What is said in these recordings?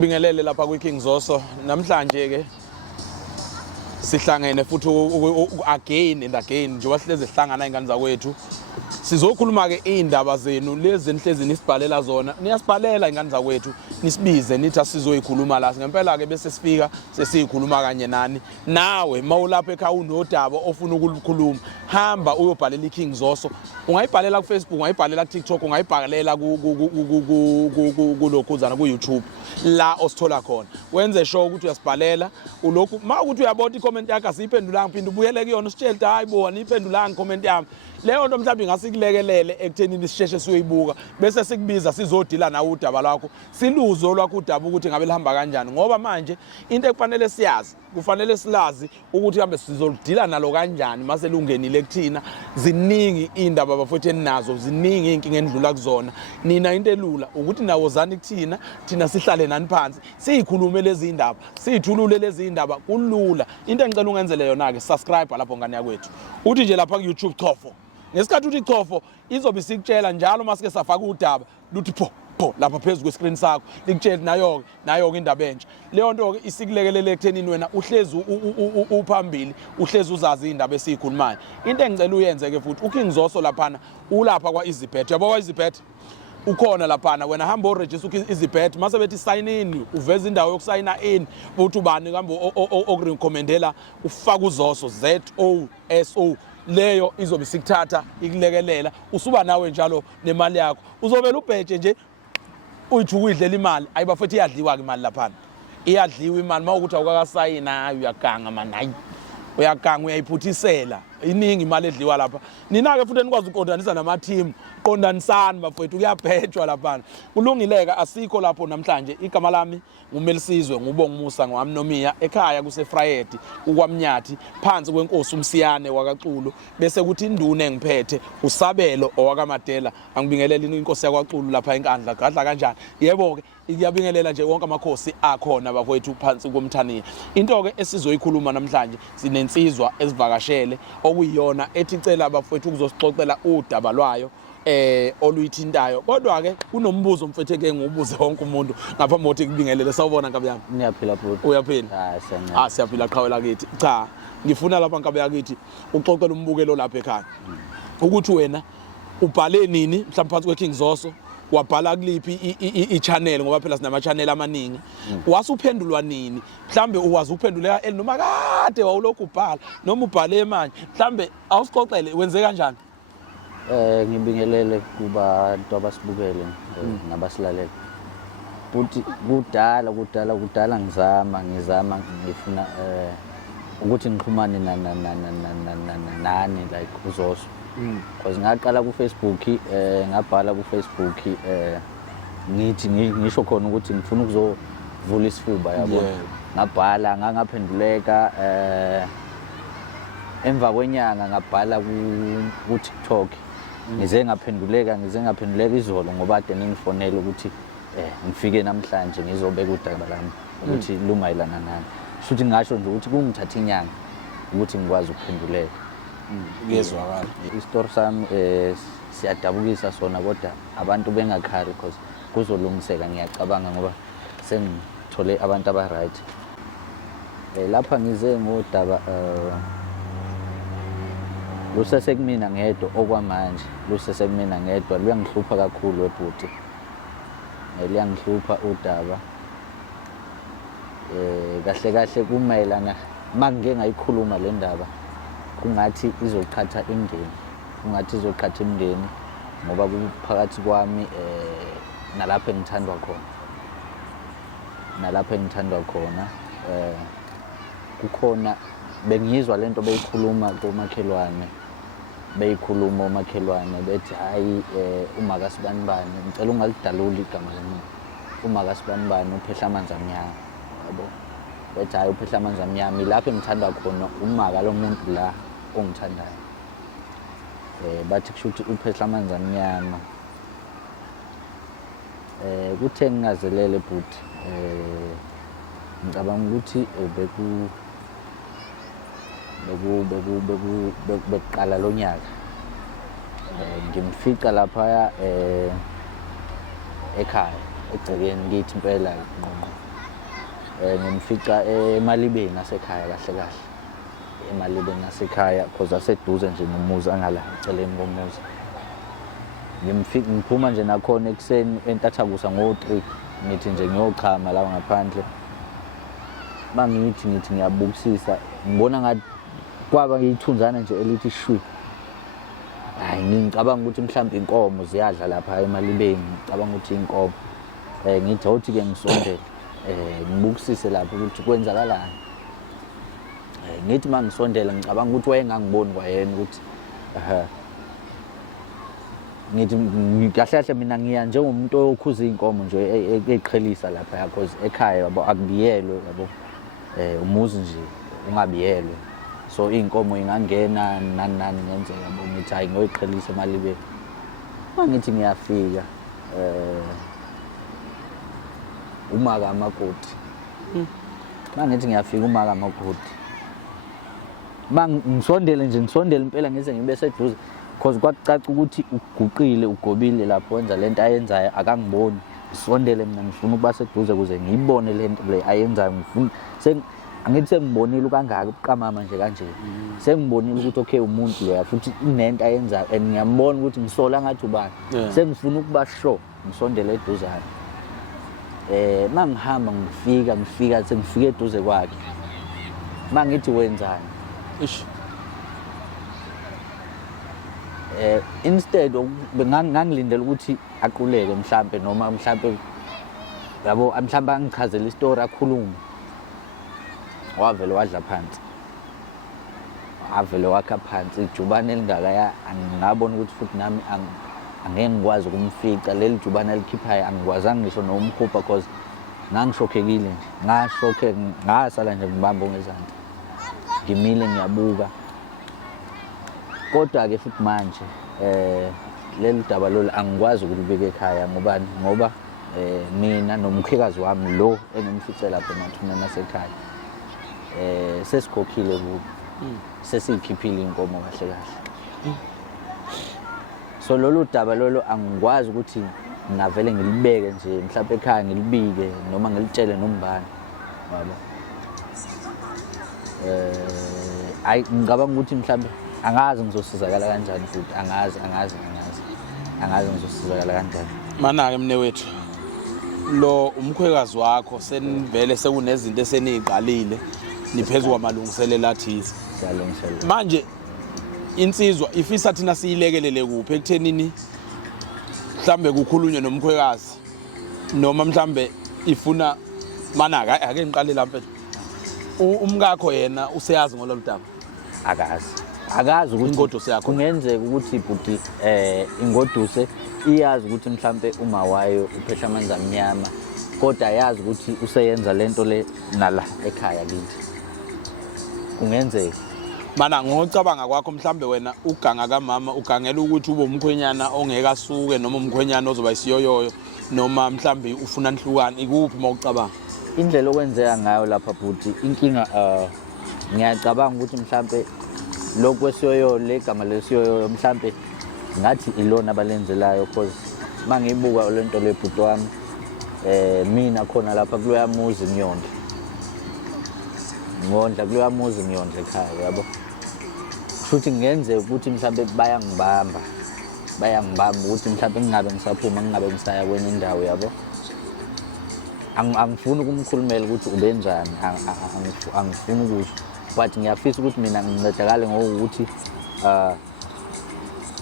Bingelele lapha kwiKing Zoso namhlanje ke sihlangene futhi again and again njengoba sihleze sihlangana ingane zakwethu sizokhuluma ke indaba zenu lezi nihlezi nisibhalela zona niyasibhalela ingane zakwethu nisibize nithi asizoyikhuluma la ngempela ke bese sifika sesiyikhuluma kanye nani nawe mawulapha ekhaya unodaba ofuna ukulikhuluma hamba uyobhalela iKing Zoso ungayibhalela ku Facebook ungayibhalela ku TikTok ungayibhalela kulokhuzana ku YouTube la osithola khona wenze sure ukuthi uyasibhalela ulokhu mawukuthi uyabona icomment yakho asiyiphendulanga phinde ubuyele kuyona usitshele ukuthi hayibo aniyiphendulanga icomment yami leyo nto mhlawumbe ngasikulekelele ekuthenini sisheshe siyoyibuka bese sikubiza sizodila nawe udaba lwakho siluzo lwakho udaba ukuthi ngabe lihamba kanjani ngoba manje into ekufanele siyazi kufanele silazi ukuthi hambe sizolidila nalo kanjani mase lungenile kuthina ziningi indaba bafethu eninazo ziningi inkinga endlula kuzona nina into elula ukuthi nawozani kuthina thina sihlale nani phansi siyikhulume lezi indaba siyithulule lezi indaba kulula into engicela ungenzele yona ke subscribe lapho ngane yakwethu uthi nje lapha ku YouTube Chofo ngesikhathi uthi Chofo izobe sikutshela njalo masike safaka udaba luthi pho lapha phezulu kwescreen sakho likutshela nayo indaba entsha leyo nto ke isikulekelele ekuthenini wena uhlezi uphambili uhlezi uzazi indaba esiyikhulumayo into engicela uyenze ke futhi uKing Zoso laphana ulapha kwa EasyBet yabo kwa EasyBet ukhona laphana wena hamba uregister EasyBet mase bethi sign in uveza indawo yokusayina in futhi ubani kambe okurecommendela ufaka uZoso ZOSO leyo izobe sikuthatha ikulekelela usuba nawe njalo nemali yakho uzobela ubheje nje uyithi ukuyidlela imali ayibafethi iyadliwa ke imali laphana iyadliwa imali mawukuthi awukakasayina uyaganga man hayi uyaganga uyayiphuthisela iningi imali edliwa lapha nina ke futhi enikwazi uqondanisa nama team qondanisani bafethu kuyabhejwa laphana kulungileka asikho lapho namhlanje igama lami nguMelisizwe ngubonga Musa ngwamnomiya ekhaya kuseFrayedi ukwamnyathi phansi kwenkosi uMsiyane wakaCulu bese kuthi induna engiphethe uSabelo owakaMadela angibingelela inkosi yakwaCulu lapha enkandla gadla kanjani yebo ke iyabingelela nje wonke amakhosi akhona bafethu phansi komthaniya into ke esizoyikhuluma namhlanje sinensizwa ezivakashele okuyiyona ethi icela abafethu ukuzosixoxela udaba lwayo oluyithintayo kodwa ke kunombuzo mfethu ke ngubuze wonke umuntu ngaphambi kokuthi kubingelele sawubona nkabe yami niyaphila bhuti uyaphila siyaphila qhawela kithi cha ngifuna lapha nkabe yakithi uxoxela umbukelo lapha ekhaya ukuthi wena ubhale nini mhlawumbe phansi kweKing Zoso wabhala kuliphi i-channel ngoba phela sinama channel amaningi wasuphendulwa nini mhlambe uwazi ukuphenduleka noma kade wawulokhu ubhala noma ubhale manje mhlambe awusixoxele wenze kanjani ngibingelele kubantu abasibukele nabasilalela futhi kudala ngizama ngifuna ukuthi ngixhumane nani like uZoso because ngaqala ku Facebook ngabhala ku Facebook ngithi ngisho khona ukuthi ngifuna ukuzovula isifuba yabo ngabhala ngaphenduleka emva kwenyanga ngabhala ku TikTok ngize ngaphenduleka izolo ngoba ade ningifonela ukuthi ngifike namhlanje ngizobeka udaba lami ukuthi lumayelana nani futhi ngasho nje ukuthi kungithatha inyanga ukuthi ngikwazi ukuphenduleka ngezwakala istory sami siyadabukisa sona kodwa abantu bengakhari because kuzolungiseka ngiyacabanga ngoba sengithole abantu aba right lapha ngize ngodaba lusesekumina ngedwa okwamanje lusesekumina ngedwa luyangihlupha kakhulu webhuti liyangihlupha udaba kahle kumayelana mangeke ngayikhuluma le ndaba kungathi izoqhatha imndeni ngoba kuphakathi kwami nalapho engithandwa khona kukhona bengizwa lento beyikhuluma komakhelwane bethi hayi umakasibanibani ngicela ungalidaluli igama lami umakasibanibani uphehla amanzi amnyama yabo bethi hayi uphehla amanzi amnyama lapho engithandwa khona umaka lo muntu la ongithandayo bathi kushuthi uphehla amanzi amnyama kuthe ngingazelele but ngicabanga ukuthi bekuqala lo nyaka ngimfica lapha ekhaya egcekeni ngithi impela ngqonqo ngimfica emalibeni asekhaya kahle kahle. Emalibeni asekhaya cause aseduze nje nomuzi angala eceleni komuzi. Ngiphuma nje nakhona ekuseni entathakusa ngo-3 ngithi nje ngiyochama la ngaphandle. Mangithi ngiyabukisisa ngibona ngathi kwaba ngiyithunzana nje elithi shwi. Hayi ngicabanga ukuthi mhlawumbe inkomo ziyadla lapha emalibeni, ngicabanga ukuthi inkomo. Ngithi awuthi-ke ngisondele ngibukisise lapho ukuthi kwenzakalani. Ngithi mangisondela ngicabanga ukuthi wayengangiboni kwayena ukuthi ngithi kahle kahle mina ngiya njengomuntu okhuza inkomo nje eqhelisa lapha because ekhaya yabo akubiyelwe yabo. Umuzi nje ungabiyelwe. So inkomo ingangena nani ngenzeka yabo ngithi hayi ngoyiqhelisa emalibeni. Mangithi ngiyafika uMaka Makoti. Mangithi ngiyafika uMaka Makoti. Ngisondele impela ngize ngibe seduze because kwacaca ukuthi uguqile ugobile lapho wenza lento ayenzayo akangiboni. Ngisondele mina ngifuna ukuba seduze ukuze ngiyibone lento le ayenzayo. Ngifuna angithi sengibonile kangaka ubuqamama nje kanje. Sengibonile ukuthi okay umuntu lo futhi inento ayenzayo and ngiyambona ukuthi ngisola ngathi ubani. Sengifuna ukuba sure ngisondele eduzane. Mangihamba ngifika sengifike eduze kwakhe. Mangithi wenzani? Instead ngangilindele ukuthi aquleke mhlambe noma mhlambe yabo mhlambe angichazele istory akhulume. Wavele wadla phansi. Avele wakha phansi ijubane elingakaya angabona ukuthi futhi nami angeke ngikwazi ukumfica leli jubane elikhiphayo angikwazanga ngisho nomkhupha because ngangishokhekile nje. Ngashokhe ngasala nje ngibamba ngezandla. Ngimile ngiyabuka. Kodwa-ke futhi manje leli daba lolu angikwazi ukulibeka ekhaya ngoba mina nomkhwekazi wami lo engimfice lapha emathuneni asekhaya sesikhokhile kubo. Sesiyikhiphile inkomo kahle kahle. So lolu daba lolu angikwazi ukuthi ngavele ngilibeke nje mhlawumbe ekhaya ngilibike noma ngilitshele nombani yabo. Ngicabanga ukuthi mhlawumbe angazi ngizosizakala kanjani futhi angazi ngizosizakala kanjani. Mana-ke mnewethu lo umkhwekazi wakho senivele sekunezinto eseniyiqalile niphezulu kwamalungiselelo athize. Siyalungiselela Manje insizwa ifisa thina siyilekelele kuphi ekuthenini mhlambe kukhulunywe nomkhwekazi noma mhlambe ifuna mana-ke ake ngiqale lapha. Umkakho yena useyazi ngololu daba? Akazi ukuthi ingoduso yakho kungenzeka ukuthi ibhuti ingoduse iyazi ukuthi mhlambe uma wayo uphehla amanzi amnyama kodwa yazi ukuthi useyenza lento le nala ekhaya kithi. Kungenzeka mana ngocabanga kwakho mhlambe wena uganga kamama ugangela ukuthi ube umkhwenyana ongeke asuke noma umkhwenyana ozoba isiyoyoyo noma mhlambe ufuna nihlukane ikuphi mawucabanga? Indlela okwenzeka ngayo lapha bhuti inkinga ngiyacabanga ukuthi mhlambe lokho kwesiyoyo legama lesiyoyo mhlambe ngathi ilona abalenzelayo because mangiyibuka lento lebhuti wami mina khona lapha kuloya muzi ngiyondla kuloya muzi ngiyondla ekhaya yabo. Futhi ngenzeka ukuthi mhlambe bayangibamba ukuthi mhlambe ngingabe ngisaphuma ngingabe ngisaya kwenye indawo yabo. Angifuni ukumkhulumela ukuthi ubenjani angifuni ukusho but ngiyafisa ukuthi mina ngincedakale ngokuthi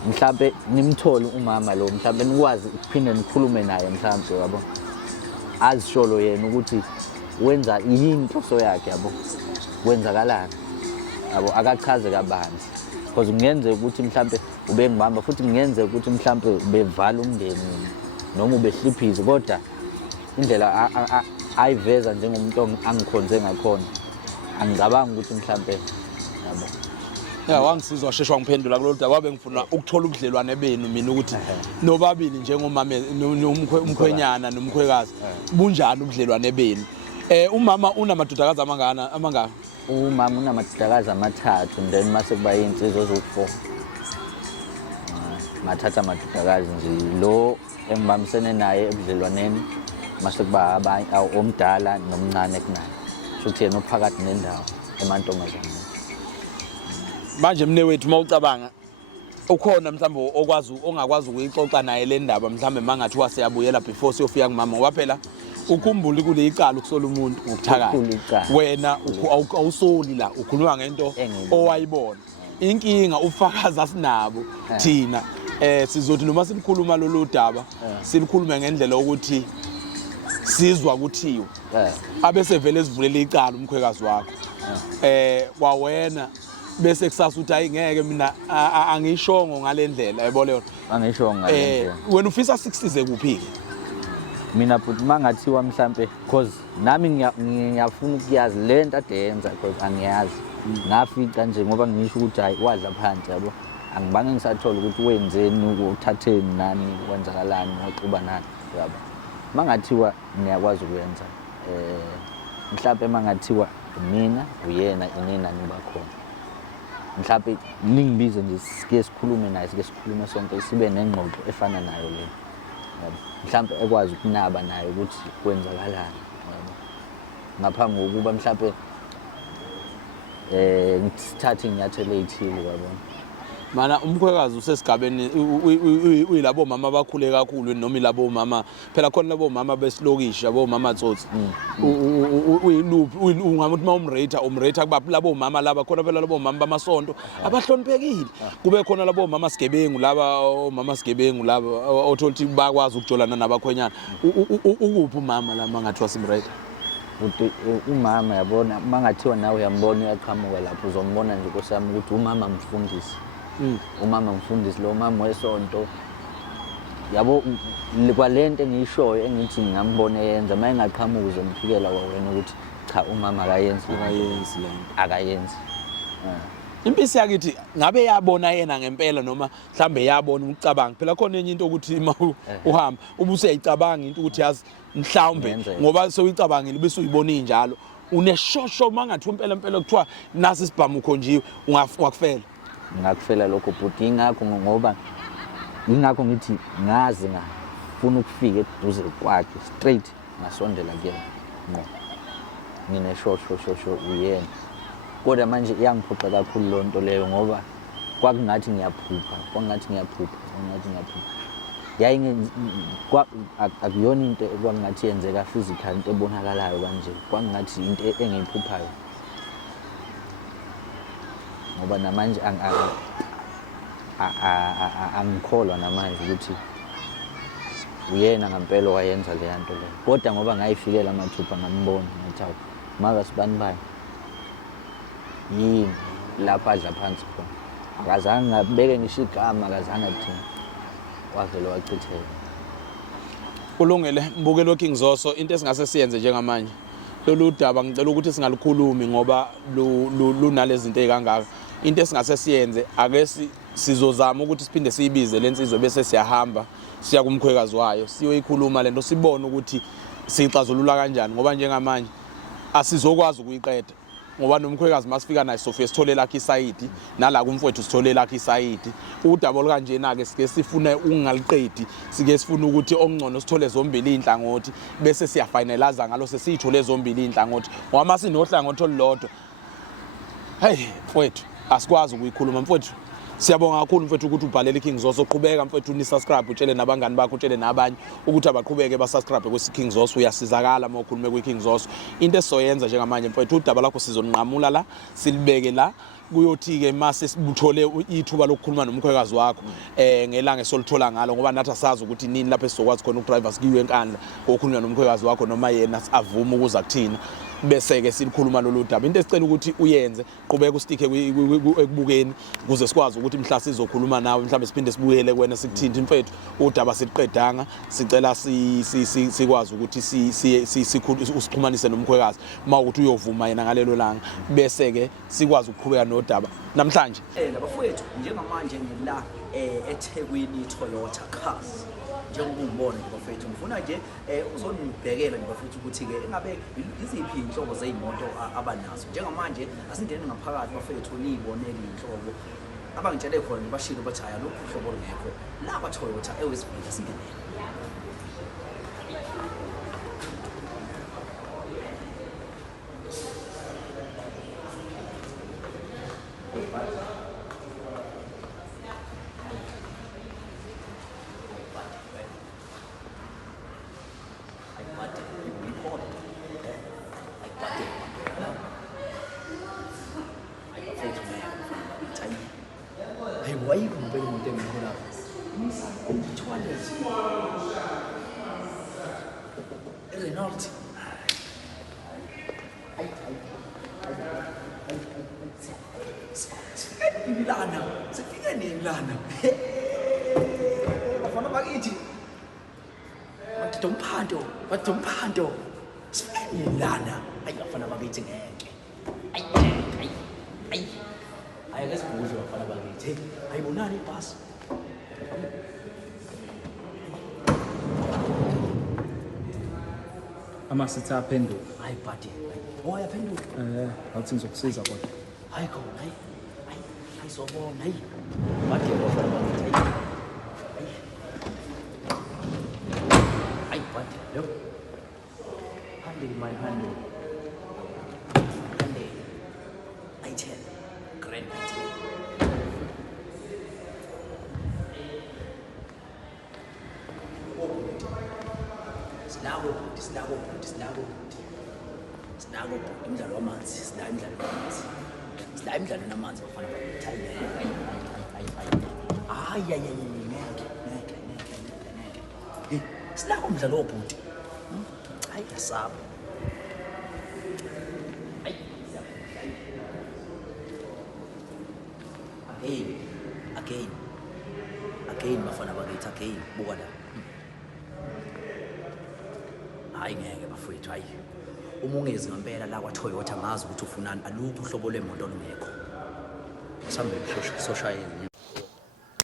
mhlambe nimthole umama lo mhlambe nikwazi ukuphinde nikhulume naye mhlambe yabo. Azisholo yena ukuthi wenza into so yakhe yabo. Kwenzakalani yabo akachaze kabanzi because kungenzeka ukuthi mhlambe ubengibamba futhi kungenzeka ukuthi mhlambe ubevala umndeni noma ubehliphise kodwa indlela ayiveza njengomuntu angikhonze ngakhona angicabanga ukuthi mhlambe yabo. Wangisizwa sheshwa ngiphendula kulolu daba wabe ngifuna ukuthola ubudlelwane benu mina ukuthi nobabili njengomama umkhwenyana nomkhwekazi bunjani ubudlelwane benu. Umama unamadodakazi amangaka? Umama unamadodakazi 3 then mase kuba insizwa ezo4. Mathatha amadodakazi nje lo engibambisene naye ebudlelwaneni mase kuba abanye omdala nomncane kunaye. shothi yena ophakathi nendawo emantombazane. Manje mnewethu mawucabanga ukhona mhlawumbe ongakwazi ukuyixoxa naye le ndaba mhlawumbe mangathi wasiyabuyela before siyofika kumama ngoba phela ukhumbule kule icala ukusola umuntu ngokuthakala wena awusoli la ukhuluma ngento owayibona inkinga ufakazi asinabo thina sizothi noma sikhuluma lolu daba silikhulume ngendlela ukuthi sizwa kuthiwa abese vele sivulela icala umkhwekazi wakho kwawena bese kusasa uthi ayingeke mina angishongo ngalendlela yabo leyo angishongo ngalendlela wena ufisa 60 kuphi mina futhi mangathiwa mhlambe because nami ngiyafuna ukuyazi lento adenza because angiyazi ngafika nje ngoba ngisho ukuthi hayi wadla phansi yabo angibange ngisathola ukuthi wenzeni ukuthatheni nani kwenzakalani ngoxuba nani yabo mangathiwa ngiyakwazi ukwenza mhlambe mangathiwa mina uyena inina nibakhona mhlambe ningibize nje sike sikhulume naye sike sikhulume sonke sibe nengxoxo efana nayo le mhlambe ekwazi ukunaba naye ukuthi kwenzakalani ngaphambi kokuba mhlambe ngithathe inyathelo ezithile yabona mana umkhwekazi usesigabeni uyilabo mama abakhule kakhulu noma ilabo mama phela khona labo mama besilokishi yabo mama tsotsi ungamuthi umrate kuba labo mama laba khona phela labo mama bamasonto abahloniphekile kube khona labo mama sigebengu laba omama sigebengu laba otholthi bakwazi ukujolana nabakhwenyana ukuphi umama la mangathiwa simrate uthi umama yabona mangathiwa nawe uyambona uyaqhamuka lapho uzombona nje kusami ukuthi umama mfundisi umama mfundisi lo mama wesonto yabo kwalento engiyishoyo engithi ngiyambona yenza maye ngaqhamuka uzomphikela kwawena ukuthi cha umama akayenzi impisi yakithi ngabe yabona yena ngempela noma mhlambe yabona ukucabanga phela khona enye into ukuthi uhamba ubuseyicabanga into ukuthi yazi mhlawumbe ngoba sewuyicabangile bese uyibona injalo uneshosho mangathi impela kuthiwa nasi isibhamu khonjiwe ungafela ngakufela lokho but ingakho ngoba ingakho ngithi ngazi ngafuna ukufika eduze kwakhe straight ngasondela kuyena ngo ngineshosho uyena kodwa manje iyangiphoqa kakhulu lonto leyo ngoba kwakungathi ngiyaphupha akuyona into ekwangathi yenzeka physical into ebonakalayo kanje kwakungathi into engiyiphuphayo ngoba namanje angikholwa namanje ukuthi uyena ngempela wayenza le nto le kodwa ngoba ngayifikela amathupha ngambona ngathi awu maka sibanibani yini lapha adla phansi khona akazange ngabeke ngisho igama akazange athini wavele wachitheka kulungile mbukelo King Zoso into esingase siyenze njengamanje lolu daba ngicela ukuthi singalukhulumi ngoba lunalezi zinto ezikangaka into esingase siyenze ake sizozama ukuthi siphinde siyibize lensizwe bese siyahamba siya kumkhwekazi wayo siyoyikhuluma lento sibone ukuthi sixazulula kanjani ngoba njengamanje asizokwazi ukuyiqeda ngoba nomkhwekazi masifika naye Sofia sithole lakhe isayidi nala kumfowethu sithole lakhe isayidi udaba olkanjena ke sike sifune ungaliqedi sike sifuna ukuthi okungcono sithole zombili inhlangothi bese siyafinalize ngalo sesithole zombili inhlangothi ngoba masinohlangothi olulodwa hey mfowethu asikwazi ukuyikhuluma mfowethu siyabonga kakhulu mfowethu ukuthi ubhalele King Zoso qhubeka mfowethu ni subscribe utshele nabangani bakho utshele nabanye ukuthi abaqhubeke ba subscribe kwesi King Zoso uyasizakala mawukhulume kwi King Zoso into esizoyenza njengamanje mfowethu udaba lakho sizonqamula la silibeke la kuyothi ke mase sibuthole ithuba lokukhuluma nomkhwekazi wakho ngelanga esolithola ngalo ngoba nathi asazi ukuthi nini lapho sizokwazi khona ukudrive sikiwe enkandla ngokukhuluma nomkhwekazi wakho noma yena avuma ukuza kuthina bese ke silikhuluma lolu daba into esicela ukuthi uyenze qhubeka ustikhe ekubukeni ukuze sikwazi ukuthi mhla sizokhuluma nawe mhlambe siphinde sibuyele kuwena sikuthinta mfethu udaba siqedanga sicela sikwazi ukuthi usixhumanise nomkhwekazi mawukuthi uyovuma yena ngalelo langa bese ke sikwazi ukuqhubeka nodaba namhlanje bafowethu njengamanje ngila eThekwini Toyota Cars njengoba ubona nje bafethu ngifuna nje uzonibhekela nje bafethu ukuthi ke engabe iziphi inhlobo zezimoto abanazo njengamanje asingene ngaphakathi bafethu niyiboneke inhlobo abangitshele khona nje bashilo bathi haya lokho uhlobo lungekho laba Toyota ewesibili singenele Lana, sifike nini lana? Bafana bakithi. Bathi umphando. Sifike nini lana? Ayi bafana bakithi ngeke. Ayi. Ake sibuze bafana bakithi. Ayibonani ibhasi? Amasithi aphenduka. Hayi buddy. Yaphenduka. Awuthi ngizokusiza kodwa. Hayi khona, hayi. Ayizobona, hayi. Buddy bafana bakithi. Hayi buddy, lo. Handle my handle. Handle. I tell. Grand I tell. Sinako imidlalo wamanzi, sinayo imidlalo namanzi bafana bakithi. Ngeke. Sinako umdlalo wobhuti. Hayi yasaba. Again bafana bakithi, again buka la. Hayi ngeke bafowethu, hayi. Uma ungezi ngempela la kwa-Toyota ngazi ukuthi ufunani, alukho uhlobo lwemoto olungekho. Sambe soshayela.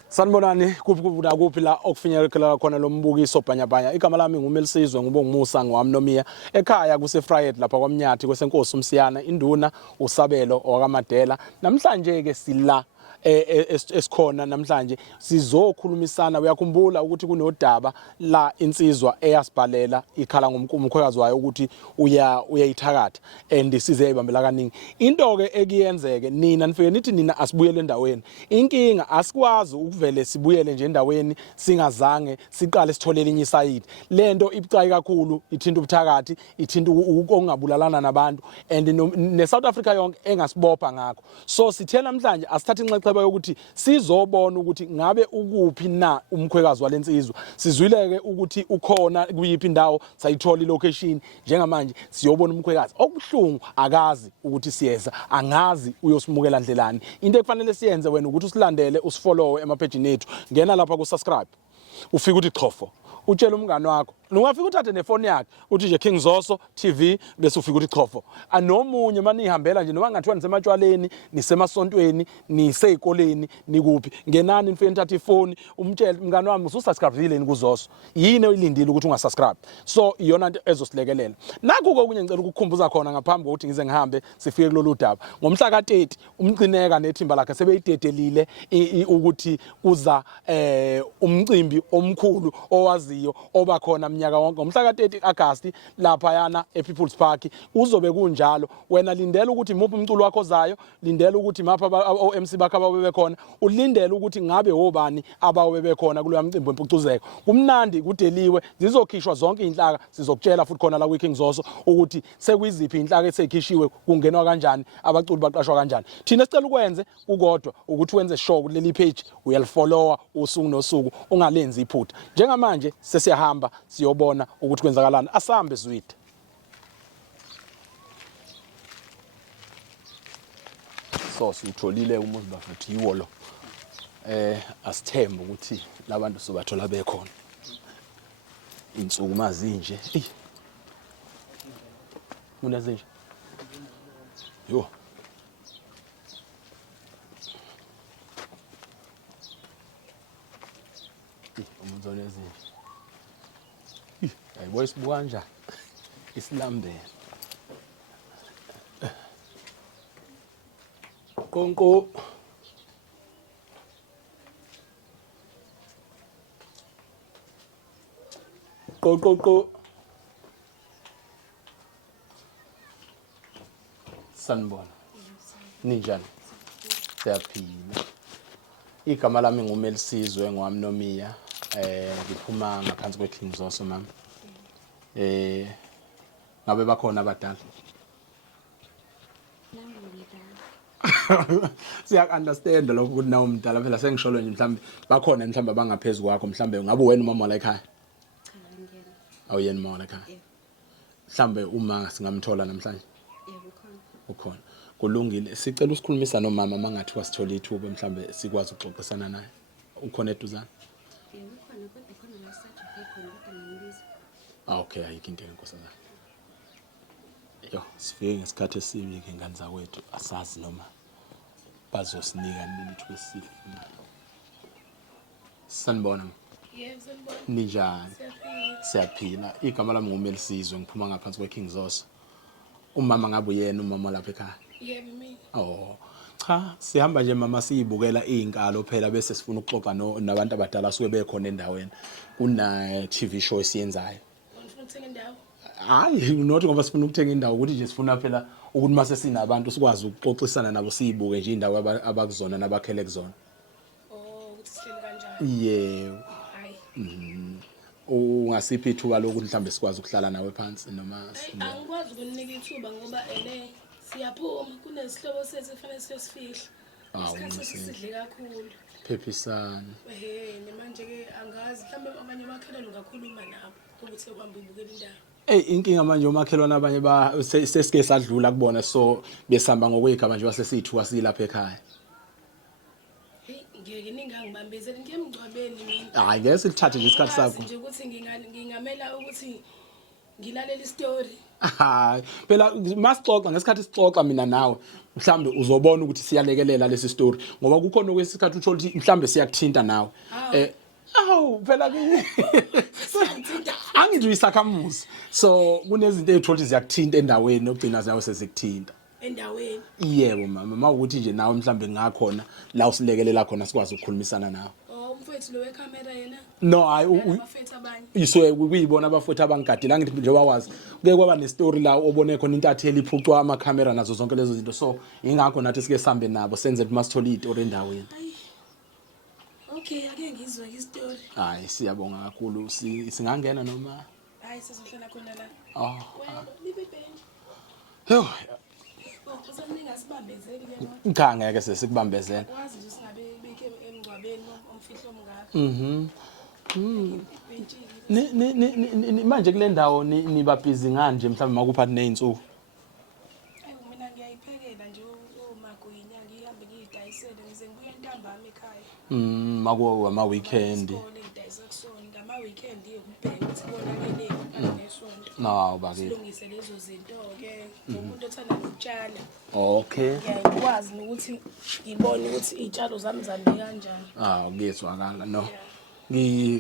Sanibonani kuphi la okufinyeleleka khona lo mbukiso bhanyabhanya. Igama lami nguMelisizwe ngubongimusa ngwami Nomiya. Ekhaya kuseFrayed lapha kwaMnyathi kwesenkosi uMsiyana induna usabelo wakaMadela. Namhlanje ke sila esikhona namhlanje sizokhulumisana. Uyakhumbula ukuthi kunodaba la insizwa eyasibhalela ikhala ngomkhwekazi wayo ukuthi uyayithakatha and size ibambela kaningi. Into ke ekuyenzeke nina nifike nithi nina asibuyele endaweni. Inkinga asikwazi ukuvele sibuyele nje endaweni singazange siqale sitholele inye isayidi. Lento ibucayi kakhulu, ithinta ubuthakathi, ithinta ukungabulalana nabantu and ne South Africa yonke engasibopha ngakho. So sithe namhlanje asithathe inxexheba yokuthi sizobona ukuthi ngabe ukuphi na umkhwekazi walensizwa. Sizwileke ukuthi ukhona kuyiphi indawo sayithola ilocation. Njengamanje siyobona umkhwekazi. Okubuhlungu akazi ukuthi siyeza, angazi uyosimukela ndlelani. Into ekufanele siyenze wena ukuthi usilandele, usifollowe emapage ethu. Ngena lapha ku subscribe. Ufika uthi Xhofo. Utshela umngane wakho. Ungafika uthathe nefoni yakhe uthi nje King Zoso TV bese ufika uthi Xhofo. Anomunye manihambela nje noma ngathiwa nisematshwaleni, nisemasontweni, niseyikoleni, nikuphi. Ngenani nifike nithathe ifoni umtshele umngane wami ususubscribe yini kuZoso. Yini oyilindile ukuthi ungasubscribe. So iyona into ezosilekelela. Naku okunye ngicela ukukhumbuza khona ngaphambi kokuthi ngize ngihambe sifike kulolu daba. Ngomhla ka-30 umgcineka nethimba lakhe sebeyidedelile ukuthi uza umcimbi omkhulu owaziyo oba khona mnyaka wonke ngomhla ka-30 August lapha yana ePeople's Park. Uzobe kunjalo. Wena lindela ukuthi imuphi umculo wakho ozayo, lindela ukuthi mapha o-MC bakho ababe khona, ulindele ukuthi ngabe obani abawe bekhona kulo mcimbi wempucuzeko. Kumnandi kudeliwe, zizokhishwa zonke inhlaka, sizokutshela futhi khona la ku-King Zoso ukuthi sekuyiziphi inhlaka esekhishwe, kungenwa kanjani, abaculi baqashwa kanjani. Thina sicela ukwenze ukodwa ukuthi wenze sure ukuthi leli page uyalifollowa usuku nosuku, ungalenzi iphutha. Njengamanje sesiyahamba siyobona ukuthi kwenzakalani. Asambe zwide. So sitholile umuzi bafethu yiwo lo. Asithembe ukuthi labantu sobathola bekhona. Insuku mazinje. Unazinje. Yo. Umuntu onezinje. Hayibo isibuka kanjani? Isilambele. Konko. Konko. Sanibona. Ninjani? Siyaphila. Igama lami nguMelisizwe ngwami Nomiya. Ngiphuma ngaphansi kweKing Zoso mama. Ngabe bakhona abadala? Siya-understand lokho ukuthi nawe umdala phela sengisholo nje mhlambe bakhona mhlambe abangaphezulu kwakho mhlambe ngabe wena umama la ekhaya? Cha ngiyena. Awuyena mama la ekhaya? Mhlambe uma singamthola namhlanje? Yebo ukhona kulungile sicela usikhulumisa nomama mangathi wasithola ithuba mhlambe sikwazi ukuxoxisana naye ukhona eduzana ukhona kodwa khona la sathi khona kodwa ngimbiza. Okay ayikho into enkosana yo sifike ngesikhathi esibi ke ngani zakwethu asazi noma bazosinika nilithu esifuna sanibona Yebo sanibona. ninjani siyaphila igama lami nguMelisizwe ngiphuma ngaphansi kweKing Zoso umama ngabe uyena umama lapha ekhaya Yebo mina. oh cha sihamba nje mama siyibukela izinkalo phela bese sifuna ukuxoxa nabantu abadala suke bekhona endaweni kuna TV show esiyenzayo Ngifuna ukuthenga indawo. hayi not ngoba sifuna ukuthenga indawo ukuthi nje sifuna phela ukuthi mase sinabantu sikwazi ukuxoxisana nabo siyibuke nje indawo abakuzona nabakhele kuzona Oh ukuthi sihleli kanjani. yebo Hayi. ungasiphi ithuba lokuthi mhlambe sikwazi ukuhlala nawe phansi noma Angikwazi ukunika ithuba ngoba siyaphuma kunesihlobo sethu efanele siyosifihla. Isikhathi sisidle kakhulu. phephisana Manje ke angazi mhlawumbe abanye bakhelelo ngakhuluma nabo ukuthi kwamba ibukela indawo. inkinga manje omakhelwana abanye sesike sadlula kubona so besihamba ngokwegama nje wasesithuka silapha ekhaya Ngeke ningangibambezeli ngiyemgcwabeni mina. hayi ngeke silithathe nje isikhathi sakho Nje ukuthi ngingamela ukuthi ngilalela istory. hayi phela masixoxa ngesikhathi sixoxa mina nawe mhlambe uzobona ukuthi siyalekelela lesi story ngoba kukhona okwesikhathi uthola ukuthi mhlambe siyakuthinta nawe phela angithi uyisakhamuzi so kunezinto ezithola ukuthi ziyakuthinta endaweni ogcina zawo sezikuthinta Endaweni. yebo mama mawukuthi nje nawe mhlambe ngakhona la usilekelela khona sikwazi ukukhulumisana nawe Umfethu lo wecamera yena. no hayi Abafethu abanye. isuke kuyibona abafowethu abangigadile angithi nje wawazi kuke kwaba nestory la obone khona intatheli iphucwa amakhamera nazo zonke lezo zinto so ingakho nathi sike sambe nabo senze ukuthi masithola izitori endaweni Okay ake ngizwe istory. hayi siyabonga kakhulu singangena noma Hayi sizohlala khona la. oh Libebeni. yo Usamninga sibambezeli yena. cha ngeke sesikubambezela Kwazi nje singabe beke emgcwabeni omfihlo omngaka. manje kule ndawo niba busy ngani nje mhlawumbe makuphathi nezinsuku Mina ngiyayiphekela nje uMagwinya ngihambe ngiyidayisele ngize ngibuye ntambama ekhaya. makuwa ama weekend Ngidayisa kusona ngama weekend ngiyokubheka ukuthi konakele ngapha nesonto. no bakithi Silungise lezo zinto ke umuntu othanda ukutshala. okay Ngiyakwazi ukuthi ngibone ukuthi izitshalo zami zande kanjani. kuyezwakala no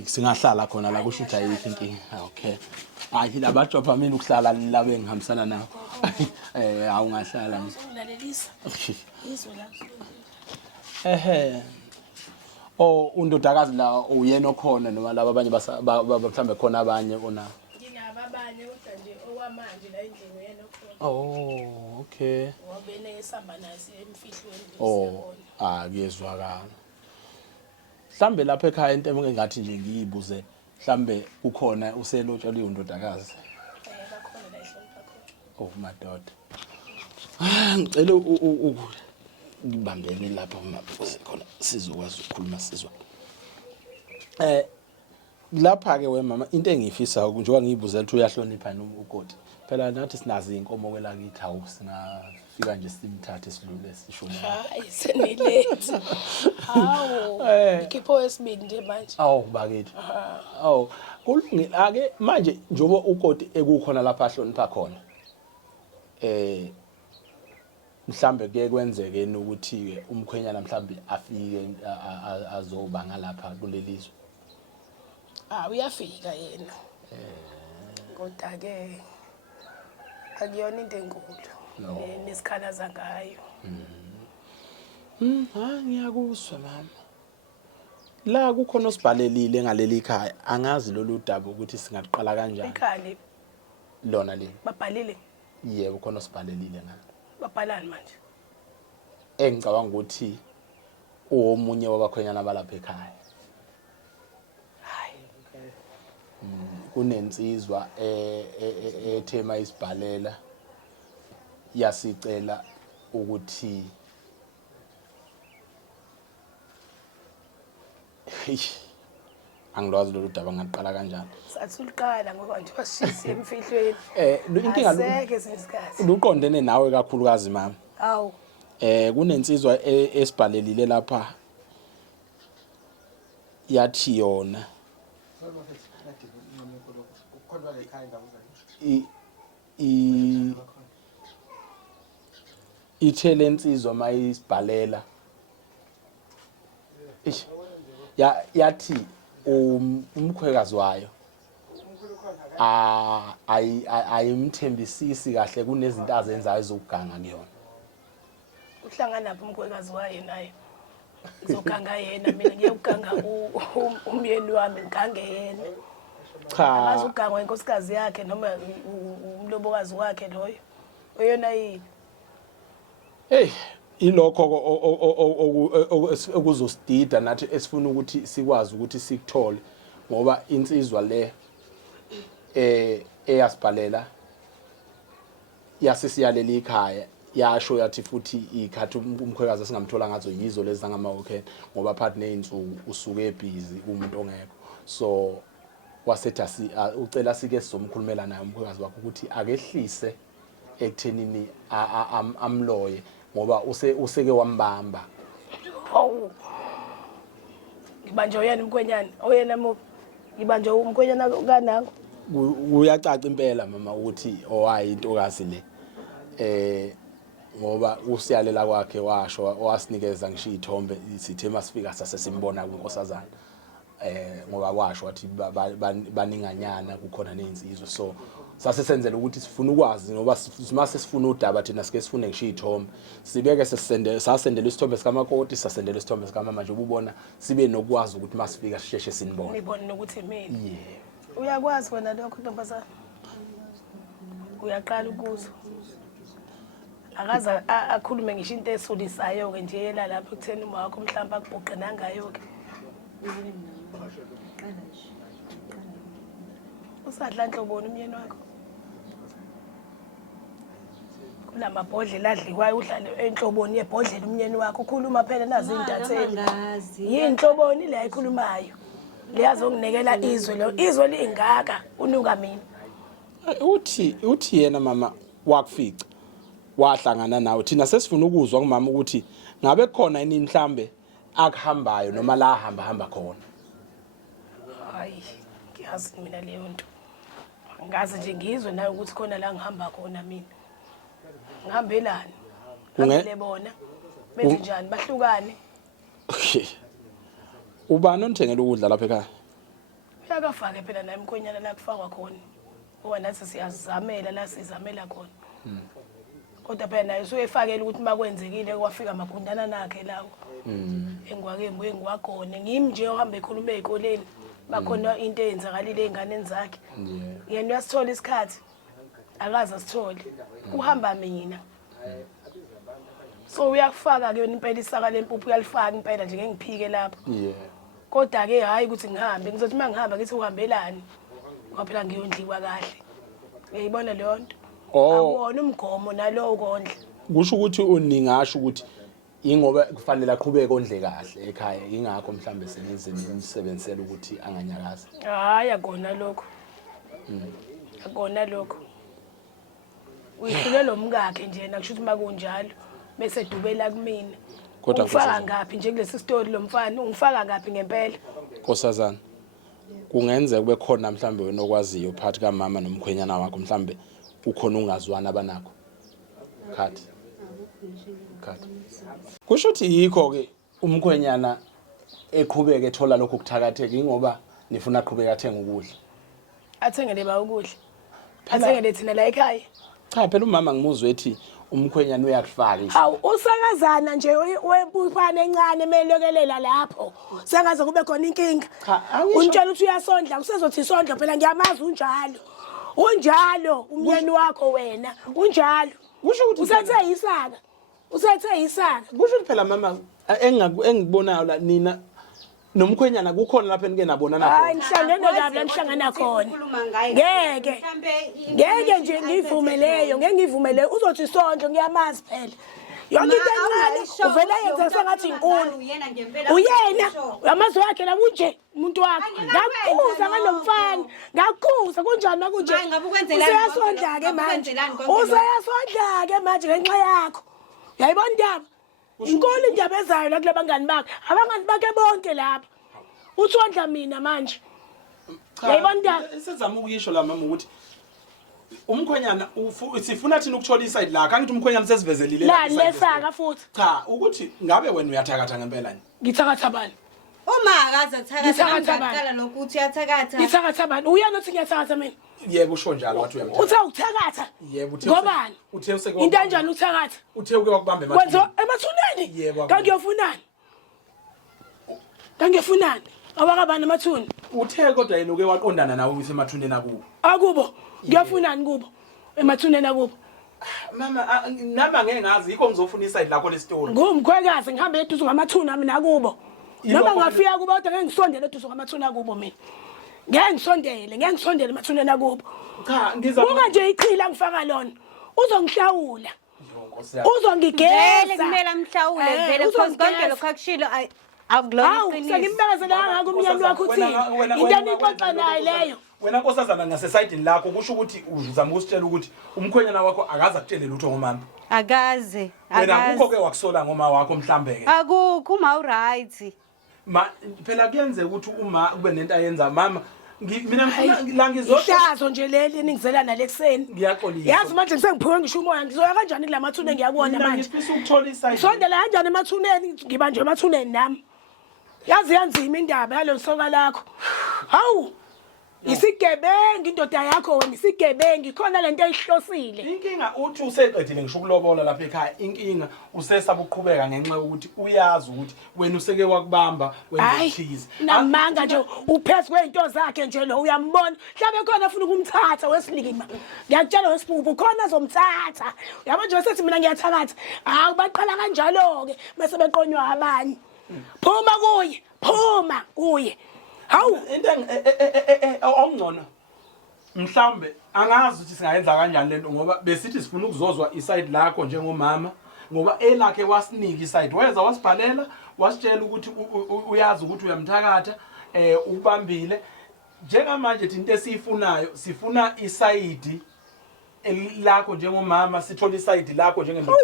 singahlala khona la kusho ukuthi ayikho inkinga okay hayi labajopha mina ukuhlala la bengihambisana nabo awungahlala Uzolalelisa. Izwe la. undodakazi la uyena okhona noma laba abanye mhlambe khona abanye ona Nginababanye kodwa nje owamanje la endlini yena okhona. okay Wabene esamba nasi emfihlweni. kuyezwakala mhlambe lapha ekhaya into engathi nje ngiyibuze mhlambe ukhona uselotshwa undodakazi Bakhona la ehlonipha khona. madoda ngicela ngibambele lapha ukuze khona sizokwazi ukukhuluma sizwa lapha ke wemama into engiyifisa njengoba ngiyibuzela ukuthi uyahlonipha noma ukoti phela nathi sinazi inkomo kwelakithi hawu singafika nje simthathe sidlule sisho Hayi senilethe. Hawu. Ikhipho esibili nje manje. bakithi kulungile ake manje njengoba ukoti ekukhona lapha ahlonipha khona mhlambe kuye kwenzeke ukuthi ke umkhwenyana mhlambe afike azoba ngalapha kulelizwe Uyafika yena. Kodwa ke akuyona into enkulu. Nesikhalaza ngayo. ngiyakuzwa mama la kukhona osibhalelile ngaleli khaya angazi lolu daba ukuthi singaqala kanjani Ekhali lona le babhalile. yebo khona osibhalelile ngalo Babhalani manje? engicabanga ukuthi omunye wabakhwenyana balapha ekhaya Hayi. kunensizwa ethema isibhalela yasicela ukuthi Angilwazi lolu daba ngaqala kanjani. Sathi uliqala ngoba nje wasishisa emfihlweni. Inkinga Aseke sesikhathi. luqondene nawe kakhulukazi mama. Awu. Kunensizwa esibhalelile lapha yathi yona ithele insizwa mayisibhalela yathi umkhwekazi wayo ayimthembisisi kahle kunezinto azenzayo ezokuganga kuyona. Uhlangana naphi umkhwekazi wayo naye? Ngizoganga yena mina ngiyokuganga umyeni wami ngigange yena. Cha. Akazi ugangwa inkosikazi yakhe noma umlobokazi wakhe loyo. Oyona yini? Hey, ilokho okuzosidida nathi esifuna ukuthi sikwazi ukuthi sikuthole ngoba insizwa le eyasibhalela yasisiyalela ikhaya yasho yathi futhi ikhathi umkhwekazi esingamthola ngazo yizo lezi zangama-weekend ngoba phakathi ney'nsuku usuke busy umuntu ongekho. So wasethi ucela sike sizomkhulumela naye umkhwekazi wakho ukuthi akehlise ekuthenini amloye ngoba useke wambamba. Hawu. Ngibanje oyena umkhwenyana, oyena mo ngibanje umkhwenyana kanango. Kuyacaca impela mama ukuthi owayi intokazi le ngoba usiyalela kwakhe washo wasinikeza ngisho izithombe sithe masifika sasesimbona kunkosazana ngoba kwasho wathi baninganyana kukhona nezinsizwe. So sasesenzela ukuthi sifuna ukwazi ngoba mase sifuna udaba thina sike sifune ngisho izithombe sibeke sasendela isithombe sikamakoti sasendela isithombe sikamama nje ububona sibe nokwazi ukuthi masifika sisheshe sinibone. Nibone nokuthi mina. Yeah. Uyakwazi wena lokho ntombazana? Uyaqala ukuzwa. Akaze akhulume ngisho into esulisayo ke nje yela lapha ekutheni uma wakho mhlamba akubhuqe nangayo ke. Usadla nhloboni umyeni wakho? Kulamabhodlela adliwayo udlale enhloboni yebhodlela umyeni wakho ukhuluma phela nazi intatheli. Yinhloboni le ayikhulumayo. Liyazonginekela izwe lo izwe lingaka unuka mina. Uthi yena mama wakufica wahlangana nawe thina sesifuna ukuzwa kumama ukuthi ngabe khona yini mhlambe akuhambayo noma la hamba khona. Hayi ngiyazi mina leyo nto. Ngazi nje ngizwe nayo ukuthi khona la ngihamba khona mina. Ngihambelani? Ngihambele bona. Benze njani bahlukane? Ubani onithengela ukudla lapha ekhaya? Uyakafake phela naye emkhonyana la kufakwa khona. Ngoba nathi siyazamela la sizamela khona. Kodwa phela naye usuyefakela ukuthi makwenzekile kwafika amagundana nakhe lawo. Engwakembu engwagone ngimi nje ohamba ekhuluma ezikoleni bakhona into eyenzakalile einganeni zakhe. Yena uyasithola isikhathi akaze asithole uhamba mina. So uyakufaka ke yona impela isaka lempuphu uyalifaka impela nje ngengiphike lapha. Kodwa ke hayi ukuthi ngihambe ngizothi mangihamba ngithi uhambelani ngoba phela ngiyondliwa kahle. Uyayibona leyo nto? Awona umgomo nalowo kondla. Kusho ukuthi uningasho ukuthi ingoba kufanele aqhubeke ondle kahle ekhaya ingakho mhlambe senisebenzisela ukuthi anganyakaza. Hayi akona lokho. Akona lokho. Uyihlule lo mkakhe nje na kusho ukuthi makunjalo bese dubela kumina. Kodwa ufaka ngapi nje kulesi story lo mfana ungifaka ngapi ngempela? Nkosazana kungenza kube khona mhlambe wena okwaziyo phakathi kamama nomkhwenyana wakho mhlambe ukhona ungazwana abanakho. Khathi. Kusho ukuthi yikho ke umkhwenyana eqhubeke ethola lokho kuthakatheka ingoba nifuna aqhubeke athenga ukudla. Athengele ba ukudla. Athengele thina la ekhaya. Cha phela umama ngimuzwe ethi umkhwenyana uyakufaka isho. Hawu usakazana nje webuphane encane emelokelela lapho. Sengaze kube khona inkinga. Untshela ukuthi uyasondla kusezothi isondlo phela ngiyamazi unjalo. Unjalo umyeni wakho wena unjalo. Kusho ukuthi usethe isaka. Usethe isaka. Kusho ukuthi phela mama engibonayo la nina nomkhwenyana kukhona lapha enike nabonana khona. Hayi nihlangene lapha nihlangana khona. Ngeke nje ngivumeleyo, ngeke ngivumeleyo uzothi isondlo ngiyamazi phela. yonke into encane uvela yenza sengathi inkulu uyena amazwi wakhe la kunje umuntu wakhe ngakhuza ngalomfana ngakhuza kunjani makunje useyasondla ke manje ngenxa yakho yayibona indaba inkulu indaba ezayo la kulaba bangani bakhe abangani bakhe bonke lapha uthondla mina manje yayibona indaba isizama ukuyisho la mama ukuthi umkhwenyana sifuna thina ukuthola iside lakhe angithi umkhwenyana sesivezelile la lesaka futhi cha ukuthi ngabe wena uyathakatha ngempela nje ngithakatha bani uma akazathakatha ngaqala lokuthi uyathakatha ngithakatha bani uyena uthi ngiyathakatha mina yebo usho njalo wathi uyamthakatha uthe ukuthakatha yebo uthe ngobani uthe useke into enjani uthakatha uthe uke wakubamba kwenza emathuneni Yebo. kangiyofunani awakabani emathuni uthe kodwa yena uke waqondana nawe usemathuneni akubo akubo ngiyofunani kubo emathuneni akubo mama nami ngeke ngazi yikho ngizofuna iside lakho lesitory ngumkhwekazi ngihambe eduze ngamathuna mina kubo noma ngafika kubo kodwa ngeke ngisondele eduze ngamathuna kubo mina ngeke ngisondele emathuneni akubo cha ngizama buka nje ichila ngifaka lona uzongihlawula vele uzongigeza kumele amhlawule vele because konke lokho akushilo akulona hawu iqiniso sengimbezela ngako umnyami wakho uthini into enixoxa naye leyo wena nkosazana ngasesayidini lakho kusho ukuthi uzama ukusitshela ukuthi umkhwenyana wakho akaza kutshele lutho ngomama akaze wena kukho ke wakusola ngoma wakho mhlambe ke akukho uma uright phela kuyenzeka ukuthi uma kube nento ayenza mama mina ngifuna la ngizosho ihlazo nje leli ningizelana lekuseni ngiyaxolisa yazi manje ngisengiphuke ngisho umoya ngizoya kanjani kulamathune ngiyabona mina manje ngifisa ukuthola iside sondela kanjani emathuneni ngiba nje emathuneni nami yazi yanzima indaba yalo soka lakho hawu isigebengi indoda yakho wena isigebengi khona lento eyihlosile inkinga uthi useqedile ngisho ukulobola lapha ekhaya inkinga usesaba ukuqhubeka ngenxa yokuthi uyazi ukuthi wena useke wakubamba wenza thize namanga nje uphezu kweinto zakhe nje lo uyambona mhlawumbe khona ufuna ukumthatha wesilima ngiyakutshela wesibubu khona azomthatha yabo nje wasethi mina ngiyathakatha hawu baqala kanjalo ke bese beqonywa abanye phuma kuye hawu into ongcono mhlambe angazi ukuthi singayenza kanjani lento ngoba besithi sifuna ukuzozwa iside lakho njengomama ngoba elakhe wasinika iside weza wasibhalela wasitshela ukuthi uyazi ukuthi uyamthakatha ubambile njengamanje into esiyifunayo sifuna iside lakho njengomama sithola iside lakho njengendoda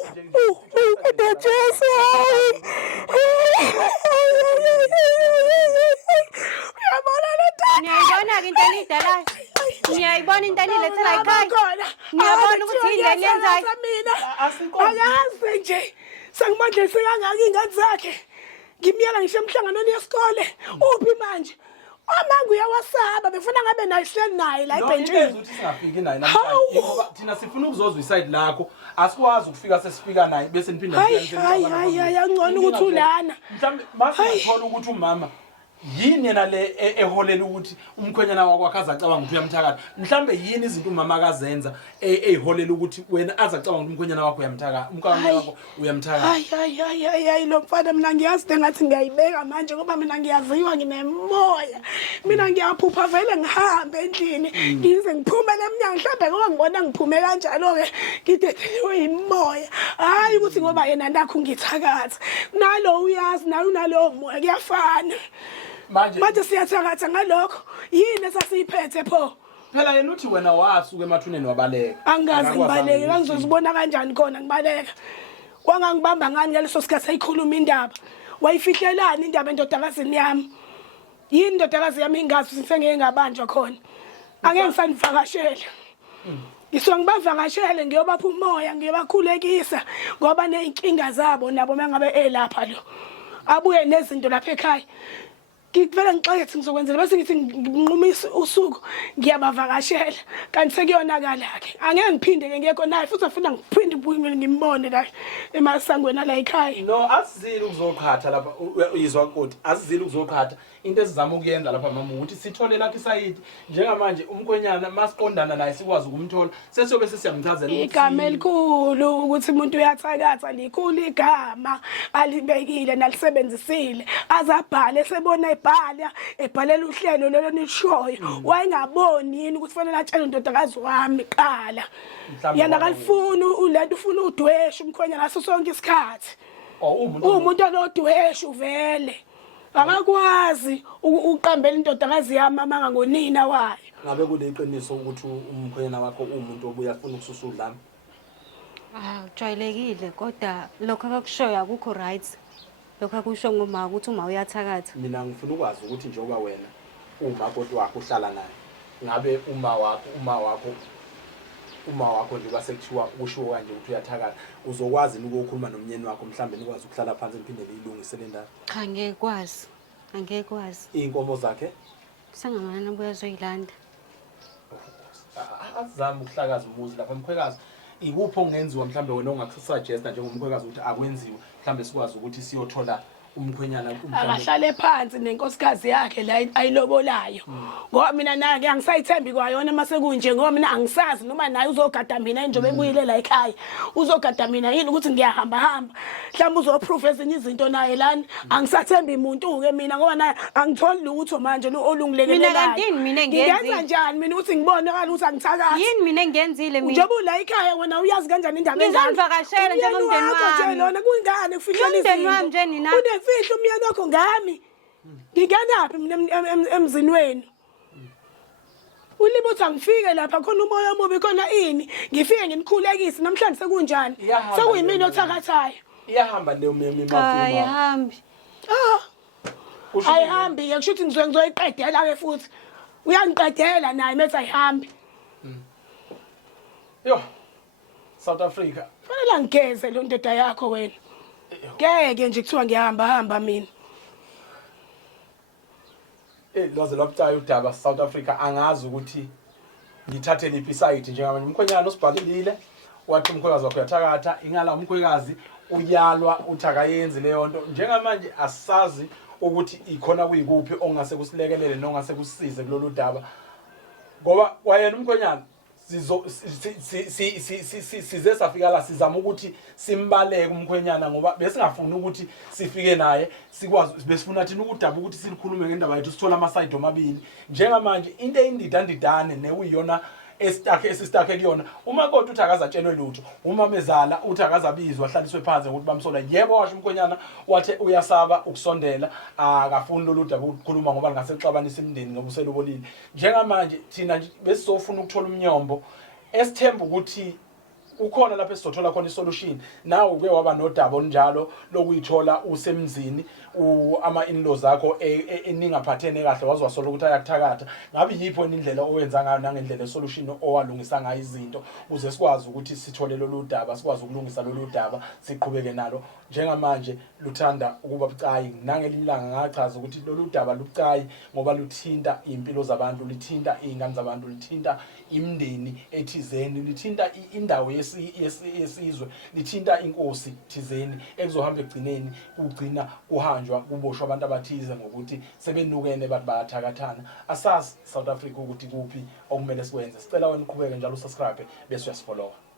ngiyayibona ke into elidalayo ngiyayibona into elilethela ekhaya ngiyabona ukuthi yini lenyenzayo akazi nje sangimandlise kangaka ingane zakhe ngimyela ngisho emhlanganweni yesikole uphi manje amangu uyawasaba befuna ngabe nayihleli naye la ebhenjini ukuthi singafiki naye namhlanje ngoba thina sifuna ukuzozwa iside lakho asikwazi ukufika sesifika naye bese niphinde hayi angcono ukuthi ulana mhlambe masithola ukuthi umama yini yena le eholela ukuthi umkhwenyana wakho azacabanga ukuthi uyamthakatha mhlambe yini izinto umama akazenza eziholela ukuthi wena azacabanga ukuthi umkhwenyana wakho uyamthakatha umkhwenyana wakho uyamthakatha hayi lo mfana mina ngiyazi ngathi ngiyayibeka manje ngoba mina ngiyaziwa nginemoya mina ngiyaphupha vele ngihambe endlini ngize ngiphumele eminyango mhlambe ngoba ngibona ngiphume kanjalo ke ngidedeliwe imoya hayi ukuthi ngoba yena nakho ngithakatha nalo uyazi nayo unalo moya kuyafana manje siyathakatha ngalokho yini esasiyiphethe pho phela yena uthi wena wasuka emathuneni wabaleka angazi ngibaleke ngizozibona kanjani khona ngibaleka kwangangibamba ngani ngaleso sikhathi ayikhuluma indaba wayifihlelana indaba endodakazini yami yini indodakazi yami ingazi sengeke ngabanjwa khona angeke ngisanivakashela ngisuka ngibavakashele ngiyobapha umoya ngiyobakhulekisa ngoba neyinkinga zabo nabo mangabe elapha lo abuye nezinto lapha ekhaya ngivela ngixayethi ngizokwenzela bese ngithi nginqumisa usuku ngiyabavakashela kanti sekuyonakala ke angeke ngiphinde ke ngekho naye futhi afuna ngiphinde ubuye ngimbone la emasangweni la ekhaya no asizile ukuzoqhatha lapha uyizwa kodwa asizile ukuzoqhatha into esizama ukuyenza lapha mama ukuthi sithole lakhe isayidi njengamanje umkhwenyana masiqondana naye sikwazi ukumthola sesiyobe sesiyamchazela ukuthi igama elikhulu ukuthi umuntu uyathakatha likhulu igama alibekile nalisebenzisile azabhale sebona ebhalela uhlelo lelo nishoyo wayengaboni yini ukuthi fanele atshele indodakazi wami qala yena kalifuni ulento ufuna udweshe umkhwenyana ngaso sonke isikhathi umuntu onodweshe uvele akakwazi uqambela indodakazi yami mama ngonina wayo ngabe kuleqiniso ukuthi umkhwenyana wakho umuntu obuya afuna ukususa udlame Ujwayelekile kodwa lokho akakushoyo akukho right. Lokho akusho ngoma ukuthi uma uyathakatha. mina ngifuna ukwazi ukuthi njengoba wena umakoti wakho uhlala naye ngabe uma wakho nje basekuthiwa kusho kanje ukuthi uyathakatha uzokwazi ukukhuluma nomnyeni wakho mhlambe nikwazi ukuhlala phansi niphinde niyilungise le ndaba Cha ngeke kwazi. Angeke kwazi. inkomo zakhe Sangamana nabuya zoyilanda. azama ukuhlakaza umuzi lapha mkhwekazi ikuphi ongenziwa mhlambe wena ongakusuggesta njengomkhwekazi ukuthi akwenziwe mhlambe sikwazi ukuthi siyothola umkhwenyana akahlale phansi nenkosikazi yakhe la ayilobolayo ngoba mina nake angisayithembi kwayona mase kunje ngoba mina angisazi noma naye uzogada mina njengoba ebuyile la ekhaya uzogada mina yini ukuthi ngiyahamba mhlawumbe uzoproof ezinye izinto naye lana angisathembi umuntu ke mina ngoba naye angitholi lutho manje olungilekelelayo mina ngenza njani mina ukuthi ngibone kana ukuthi angithakathi Yini mina engenzile mina? njengoba ula ekhaya wena uyazi kanjani indaba Ngizonivakashela njengomndeni wami. lona kungani ufihlela Umndeni wami nje nina. fihla umyeni wakho ngami nginganaphi mina emzini wenu ulibuthi angifike lapha khona umoya omubi khona ini ngifike nginikhulekise namhlanje sekunjani sekuyimini othakathayo iyahamba leyo mimi Ayihambi. ayihambi ke kusho ukuthi ngizoyiqedela ke futhi uyangiqedela naye methi ayihambi yo South Africa fanele ngigeze lo ndoda yakho wena ngeke nje kuthiwa ngiyahamba mina lwaze lwabucayi udaba South Africa angazi ukuthi ngithathe liphi side njengamanje umkhwenyana osibhalile wathi umkhwekazi wakho uyathakatha ingala umkhwekazi uyalwa uthakayenzi leyo nto njengamanje asazi ukuthi ikhona kuyikuphi ongase kusilekelele nongase kusisize kulolu daba ngoba wayena umkhwenyana size safika la sizama ukuthi simbaleke umkhwenyana ngoba besingafuni ukuthi sifike naye sikwazi besifuna thina ukudaba ukuthi silikhulume ngendaba yethu sithola amasayidi omabili njengamanje into eyindidandidane nekuyiyona esistakhe kuyona uma kodwa uthi akazatshelwe lutho uma mezala uthi akazabizwa ahlaliswe phansi ukuthi bamsola yebo washo umkhwenyana wathe uyasaba ukusondela akafuni lolu daba ukukhuluma ngoba lingasexabanisa imindeni ngobuselobolile njengamanje thina nje besizofuna ukuthola umnyombo esithemba ukuthi ukhona lapho esizothola khona isolution nawe uke waba nodaba onjalo lokuyithola usemzini ama-in-laws akho eningaphathene kahle wazwasola ukuthi ayakuthakatha ngabe yipho indlela owenza ngayo nangendlela esolution owalungisa ngayo izinto uze sikwazi ukuthi sithole lolu daba sikwazi ukulungisa lolu daba siqhubeke nalo njengamanje luthanda ukuba bucayi nangelilanga ngachaza ukuthi lolu daba lubucayi ngoba luthinta impilo zabantu lithinta izingane zabantu lithinta imindeni ethizeni lithinta indawo yesizwe lithinta inkosi thizeni ekuzohamba egcineni ugcina kuhanjwa kuboshwa abantu abathize ngokuthi sebenukene bathi bayathakathana asazi South Africa ukuthi kuphi okumele sikwenze sicela wena uqhubeke njalo subscribe bese uyasifollowa